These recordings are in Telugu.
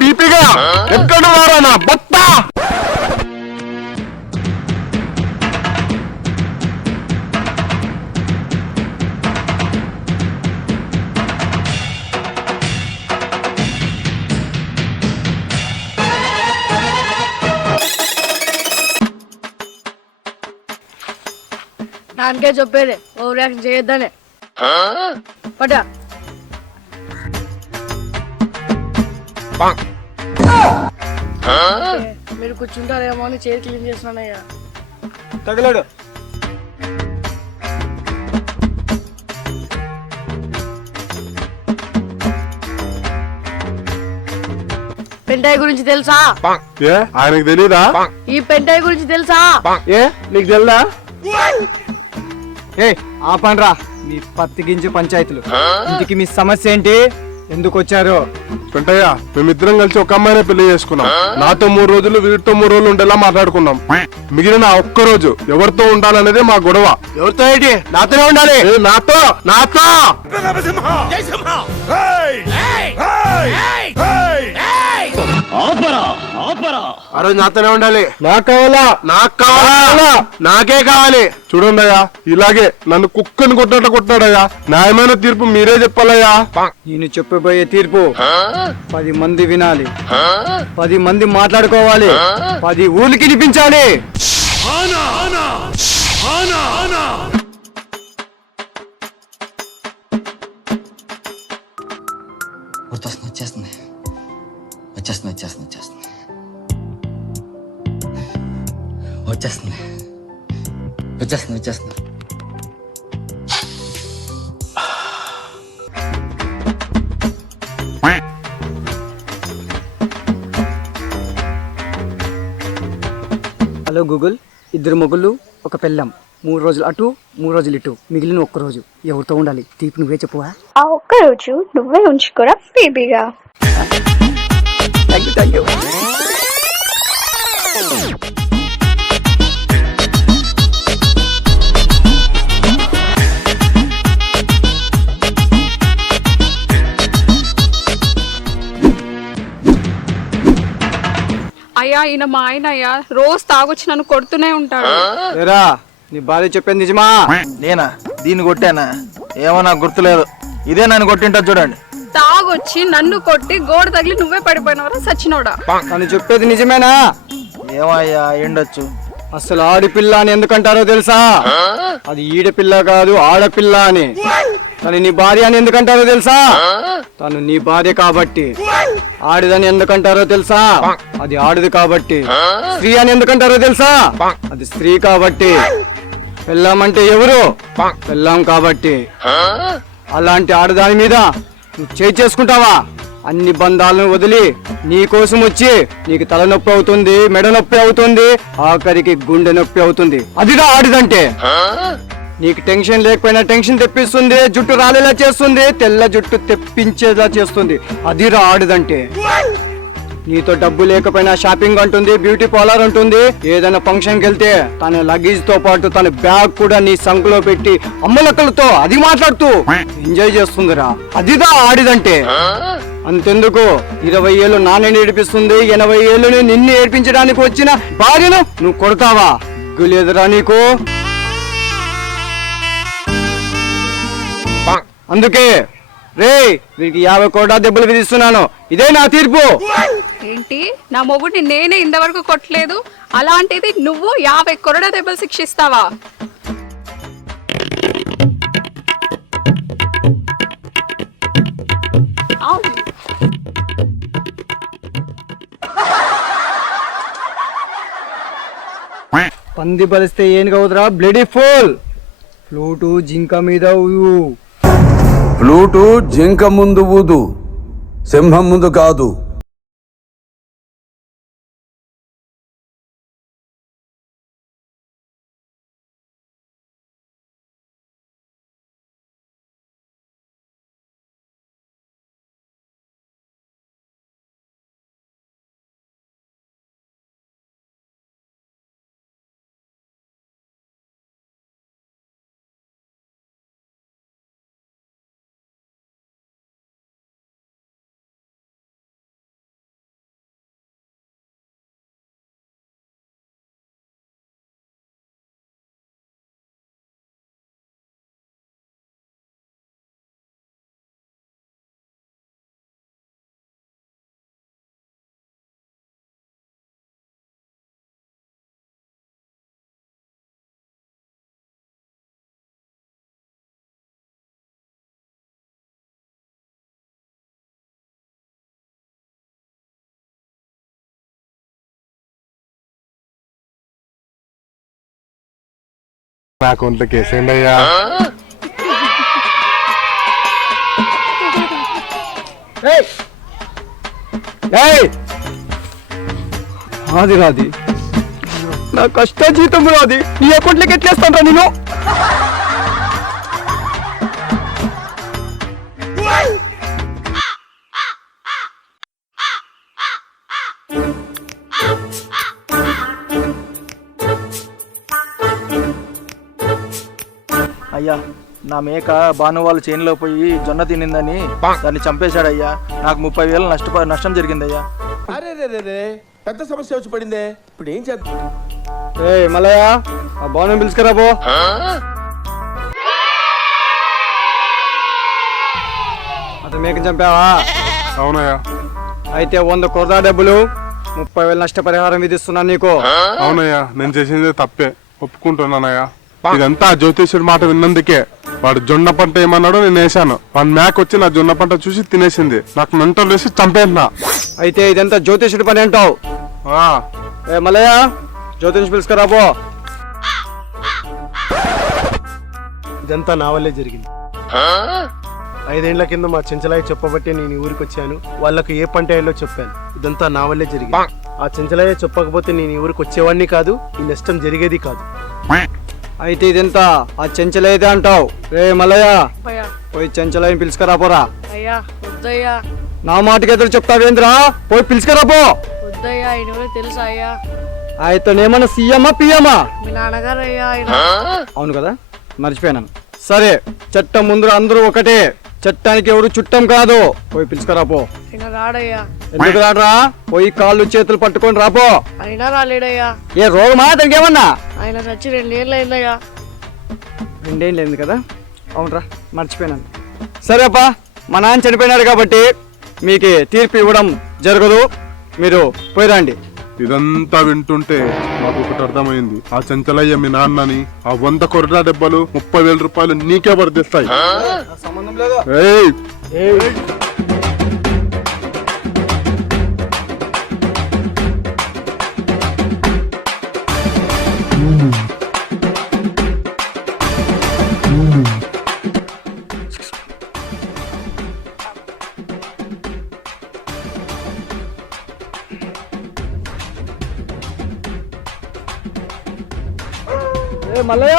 పీపిగా ఎక్కడ వారానా బొత్త దానికే చెప్పేది ఓవర్ యాక్షన్ చేయొద్దనే పట మీరు కూర్చుంటారేమో అని చైర్ క్లీన్ చేస్తున్నానయ్యా. తగలాడు. పెంటాయి గురించి తెలుసా? ఏ ఆయనకు తెలీదా? ఈ పెంటాయి గురించి తెలుసా? ఏ నీకు తెలుదా? ఏ ఆపండ్రా మీ పత్తి గింజ పంచాయతీలు. ఇంటికి మీ సమస్య ఏంటి? ఎందుకు వచ్చారు? పెంటయ్య మేమిద్దరం కలిసి ఒక అమ్మాయినే పెళ్లి చేసుకున్నాం. నాతో 3 రోజులు వీటితో 3 రోజులు ఉండేలా మాట్లాడుకున్నాం. మిగిలిన ఒక్క రోజు ఎవరితో ఉండాలనేది మా గొడవ. ఎవరితో ఏంటి? నాతోనే ఉండాలి. నాతో నాతో ఆ రోజు నాతోనే ఉండాలి. నాకు కావాలా? నాకు కావాలా? నాకే కావాలి. చూడండి అయ్యా, ఇలాగే నన్ను కుక్కని కొట్టినట్టు కొట్టాడయ్యా. న్యాయమైన తీర్పు మీరే చెప్పాలయ్యా. నేను చెప్పబోయే తీర్పు 10 మంది వినాలి, 10 మంది మాట్లాడుకోవాలి, 10 ఊళ్ళకి వినిపించాలి. వచ్చేస్తుంది వచ్చేస్తుంది వచ్చేస్తుంది వచ్చేస్తుంది వచ్చేస్తుంది వచ్చేస్తుంది. హలో గూగుల్, 2 మొగుళ్ళు ఒక పెళ్ళాం, 3 రోజులు అటు 3 రోజులు ఇటు, మిగిలిన ఒక్క రోజు ఎవరితో ఉండాలి? తీపి నువ్వే చెప్పువా. ఆ ఒక్క రోజు నువ్వే ఉంచుకోరా బేబీగా. Thank you. అయ్యా ఈయన మా ఆయన అయ్యా, రోజు తాగొచ్చి నన్ను కొడుతూనే ఉంటాడు. ఏరా నీ భార్య చెప్పేది నిజమా? నేనా దీన్ని కొట్టానా? ఏమో నాకు గుర్తులేదు. ఇదే నన్ను కొట్టింటా చూడండి. తాగొచ్చి నన్ను కొట్టి గోడ తగిలి నువ్వే పడిపోయినవరా సచ్చినోడా. తను చెప్పేది నిజమేనా? ఏమయ్యా ఎండొచ్చు. అసలు ఆడపిల్ల అని ఎందుకంటారో తెలుసా? అది ఈడపిల్ల కాదు, ఆడపిల్ల అని. తను నీ భార్య అని ఎందుకంటారో తెలుసా? తను నీ భార్య కాబట్టి. ఆడిదని ఎందుకంటారో తెలుసా? అది ఆడది కాబట్టి. స్త్రీ అని ఎందుకంటారో తెలుసా? అది స్త్రీ కాబట్టి. పెళ్ళామంటే ఎవరు? పెళ్ళాం కాబట్టి. అలాంటి ఆడదాని మీద నువ్వు చేయి చేసుకుంటావా? అన్ని బంధాలను వదిలి నీ కోసం వచ్చి నీకు తలనొప్పి అవుతుంది, మెడ నొప్పి అవుతుంది, ఆఖరికి గుండె నొప్పి అవుతుంది. అదిగా ఆడిదంటే. నీకు టెన్షన్ లేకపోయినా టెన్షన్ తెప్పిస్తుంది, జుట్టు రాలేలా చేస్తుంది, తెల్ల జుట్టు తెప్పించేలా చేస్తుంది. అదిరా ఆడిదంటే. నీతో డబ్బు లేకపోయినా షాపింగ్ అంటుంది, బ్యూటీ పార్లర్ అంటుంది. ఏదైనా ఫంక్షన్కి వెళ్తే తన లగేజ్ తో పాటు తన బ్యాగ్ కూడా నీ సంఖలో పెట్టి అమ్మలక్కలతో అది మాట్లాడుతూ ఎంజాయ్ చేస్తుందిరా. అదిదా ఆడిదంటే. అంతెందుకు, 20 ఏళ్ళు నాన్నని ఏడిపిస్తుంది, 80 ఏళ్ళని నిన్ను ఏడిపించడానికి వచ్చిన భార్యను నువ్వు కొడతావా? గులేదురా నీకు? అందుకే రే వీరికి 50 కోట్ల దెబ్బలు విధిస్తున్నాను. ఇదే నా తీర్పు. ఏంటి, నా మొగుడిని నేనే ఇంతవరకు కొట్టలేదు, అలాంటిది నువ్వు 50 కొరడా దెబ్బలు శిక్షిస్తావా? అవును. పంది బలిస్తే ఏం కావుదరా బ్లడీ ఫుల్. ఫ్లూటు జింక మీద ఊదు. ఫ్లూటు జింక ముందు ఊదు, సింహం ముందు కాదు. నా అకౌంట్లో కేసేయండి అయ్యా. అది రాది నా కష్ట జీతం రాది నీ అకౌంట్లోకి ఎట్లేస్తాను రా నేను. అయ్యా నా మేక భాను వాళ్ళ చేనులో పోయి జొన్న తినిందని దాన్ని చంపేశాడయ్యా. నాకు 30,000 నష్టం జరిగిందయ్యా. అరే పెద్ద సమస్య వచ్చి పడిందే, ఇప్పుడు ఏం చేద్దాం? మల్లయ్య ఆ బాను పిలుచుకురా పో. అతను మేకని చంపావా? అవునయ్యా. అయితే 100 కొరదా డబ్బులు 30,000 నష్టపరిహారం విధిస్తున్నాను నీకు. అవునయ్యా, నేను చేసింది తప్పే, ఒప్పుకుంటున్నానయ్యా. ఇదంతా ఆ జ్యోతిష్యుడి మాట విన్నందుకే. వాడు జొన్న పంట ఏమన్నాడో నేను వేసాను. వాడి మేక వచ్చి నా జొన్న పంట చూసి తినేసింది. నాకు మెంటల్ వేసి చంపేస్తున్నా. అయితే ఇదంతా జ్యోతిష్యుడి పని అంటావు? మల్లయ్య జ్యోతిష్ పిలుచుకురా పో. ఇదంతా నా వల్లే జరిగింది. 5 ఏళ్ల కింద మా చెంచలయ్య చెప్పబట్టి నేను ఈ ఊరికి వచ్చాను. వాళ్ళకు ఏ పంట వేయాలో చెప్పాను. ఇదంతా నా వల్లే జరిగింది. ఆ చెంచలయ్య చెప్పకపోతే నేను ఈ ఊరికి వచ్చేవాడిని కాదు, ఈ నష్టం జరిగేది కాదు. అయితే ఇదంతా ఆ చెంచలయ్యదే అంటావు? రే మల్లయ్య అయ్యా పోయి చెంచలయ్యని పిలుచుకురా పోరా. అయ్యా వద్దయ్యా, నా మాటకి ఎదురు చెప్తావేంద్రా? పోయి పిలుచుకురా పో. వద్దయ్యా, ఆయన ఎవరో తెలుసా అయ్యా? ఆయనతోనేమన్నా సీఎమ్మా పిఎమ్మా? మీ నాన్నగారు అయ్యా ఆయన. అవును కదా, మర్చిపోయాను. సరే, చట్టం ముందు అందరూ ఒకటే. చట్టానికి ఎవరు చుట్టం కాదు. పోయి పిలుచుకురా పో. ఆయన రాడయ్యా. ఎందుకు రాడరా? పోయి కాళ్ళు చేతులు పట్టుకొని రాపో. అయినా రాలేడయ్యా. ఏ రోగమా అతనికి ఏమన్నా? ఆయన చచ్చి 2 ఏళ్ళు అయిందయ్యా. 2 ఏళ్ళు అయింది కదా? అవునరా, మర్చిపోయినాను. సరే అప్పా, మా నాన్న చనిపోయినాడు కాబట్టి మీకు తీర్పు ఇవ్వడం జరగదు. మీరు పోయిరండి. ఇదంతా వింటుంటే నాకు ఒకటి అర్థమైంది. ఆ చెంచలయ్య మీ నాన్నని, ఆ 100 కొరడా డబ్బలు 30,000 రూపాయలు నీకే వర్దిస్తాయి. సంబంధం లేదు. మల్లయ్య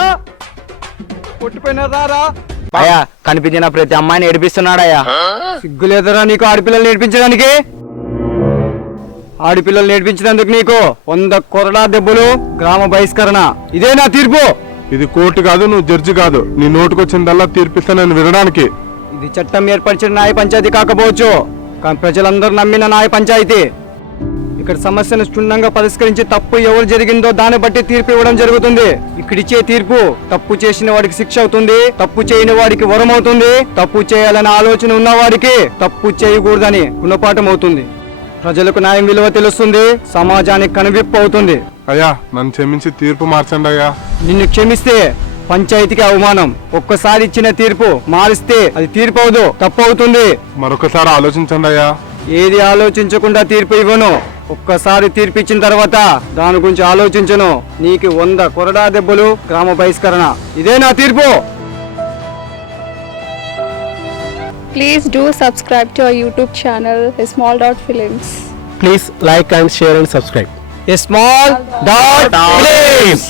కొట్టిపోయినారా రా? అయ్యా కనిపించిన ప్రతి అమ్మాయిని ఏడిపిస్తున్నాడయ్యా. సిగ్గులేదరా నీకు ఆడపిల్లలు నేర్పించడానికి? ఆడపిల్లలు నేర్పించినందుకు నీకు 100 కొరడా దెబ్బలు, గ్రామ బహిష్కరణ. ఇదే నా తీర్పు. ఇది కోర్టు కాదు, నువ్వు జడ్జి కాదు. నీ నోటుకొచ్చిందల్లా తీర్పిస్తా నేను వినడానికి. ఇది చట్టం ఏర్పరిచిన న్యాయ పంచాయతీ కాకపోవచ్చు, కానీ ప్రజలందరూ నమ్మిన న్యాయ పంచాయతీ. ఇక్కడ సమస్యను క్షుణ్ణంగా పరిష్కరించి తప్పు ఎవరు జరిగిందో దాన్ని బట్టి తీర్పు ఇవ్వడం జరుగుతుంది. ఇక్కడిచ్చే తీర్పు తప్పు చేసిన వాడికి శిక్ష అవుతుంది, తప్పు చేయని వాడికి వరం అవుతుంది, తప్పు చేయాలనే ఆలోచన ఉన్న వాడికి తప్పు చేయకూడదని గుణపాఠం అవుతుంది. ప్రజలకు న్యాయం విలువ తెలుస్తుంది, సమాజానికి కనువిప్పు అవుతుంది. అయ్యా నన్ను క్షమించి తీర్పు మార్చండి అయ్యా. నిన్ను క్షమిస్తే పంచాయతీకి అవమానం. ఒక్కసారి ఇచ్చిన తీర్పు మారిస్తే అది తీర్పు అవదు, తప్పు అవుతుంది. మరొకసారి ఆలోచించండి అయ్యా. ఏది ఆలోచించకుండా తీర్పు ఇవ్వను. ఒక్కసారి తీర్పు ఇచ్చిన తర్వాత దాని గురించి ఆలోచించను. నీకు 100 కొరడా దెబ్బలు, గ్రామ బహిష్కరణ. ఇదే నా తీర్పు. Please do subscribe to our YouTube channel, Small Dot Films. Please like and share and subscribe. A small dot films.